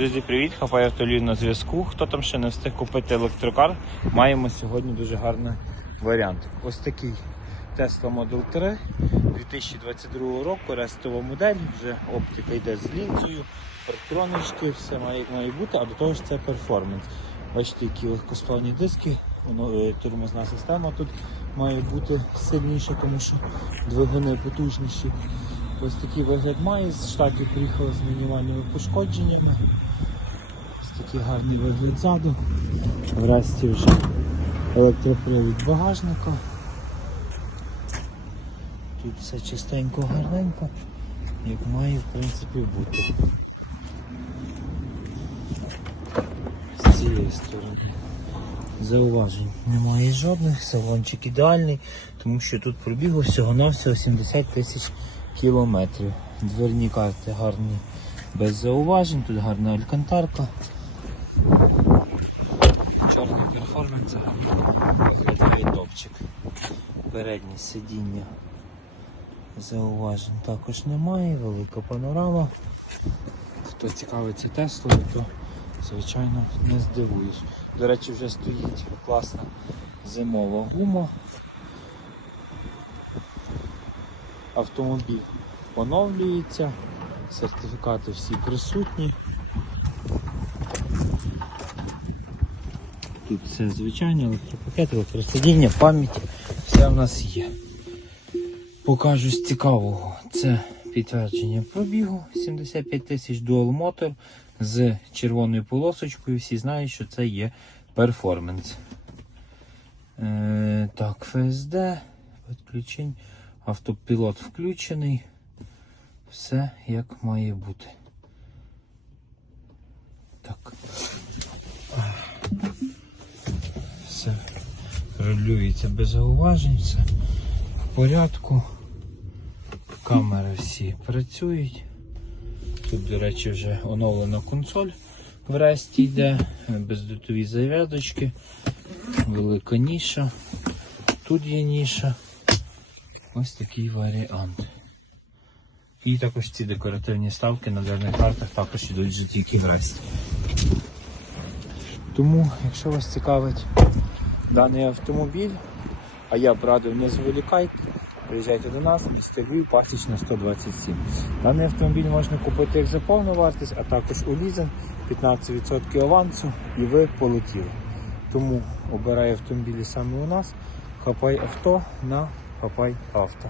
Друзі, привіт! Хапай автолюю на зв'язку. Хто там ще не встиг купити електрокар, маємо сьогодні дуже гарний варіант. Ось такий Tesla Model 3 2022 року, рестова модель, вже оптика йде з лінзою, парктронички, все має має бути, а до того ж це перформанс. Бачите, які легкосплавні диски, е, тормозна система тут має бути сильніша, тому що двигуни потужніші. Ось такий вигляд має, з штатів приїхала з мінімальними пошкодженнями. Ось такий гарний вигляд ззаду. Врешті вже електропривід багажника. Тут все чистенько, гарненько, як має в принципі бути. З цієї сторони. Зауважень немає жодних, салончик ідеальний, тому що тут пробігло всього-навсього 70 тисяч кілометрів. Дверні карти гарні без зауважень, тут гарна алькантарка. Чорний перформанс виглядає топчик. Переднє сидіння зауважень також немає, велика панорама. Хто цікавиться Теслою, то звичайно не здивуєш. До речі, вже стоїть класна зимова гума. Автомобіль поновлюється, сертифікати всі присутні. Тут все звичайне, електропакет, електросидіння, пам'ять, все в нас є. Покажу з цікавого. Це підтвердження пробігу 75 тисяч Dual Motor з червоною полосочкою. Всі знають, що це є перформанс. Е, так, ФСД, підключень, автопілот включений. Все як має бути. Так. Все регулюється без зауважень, все в порядку. Камери всі працюють. Тут, до речі, вже оновлена консоль в ресті йде, бездутові зарядочки, велика ніша. Тут є ніша. Ось такий варіант. І також ці декоративні ставки на дверних картах також йдуть вже тільки в ресті. Тому, якщо вас цікавить даний автомобіль, а я б радив не зволікайте, приїжджайте до нас, місто Львів, Пасічна 127. Даний автомобіль можна купити як за повну вартість, а також у лізинг 15% авансу і ви полетіли. Тому обирай автомобілі саме у нас, хапай авто на хапай авто.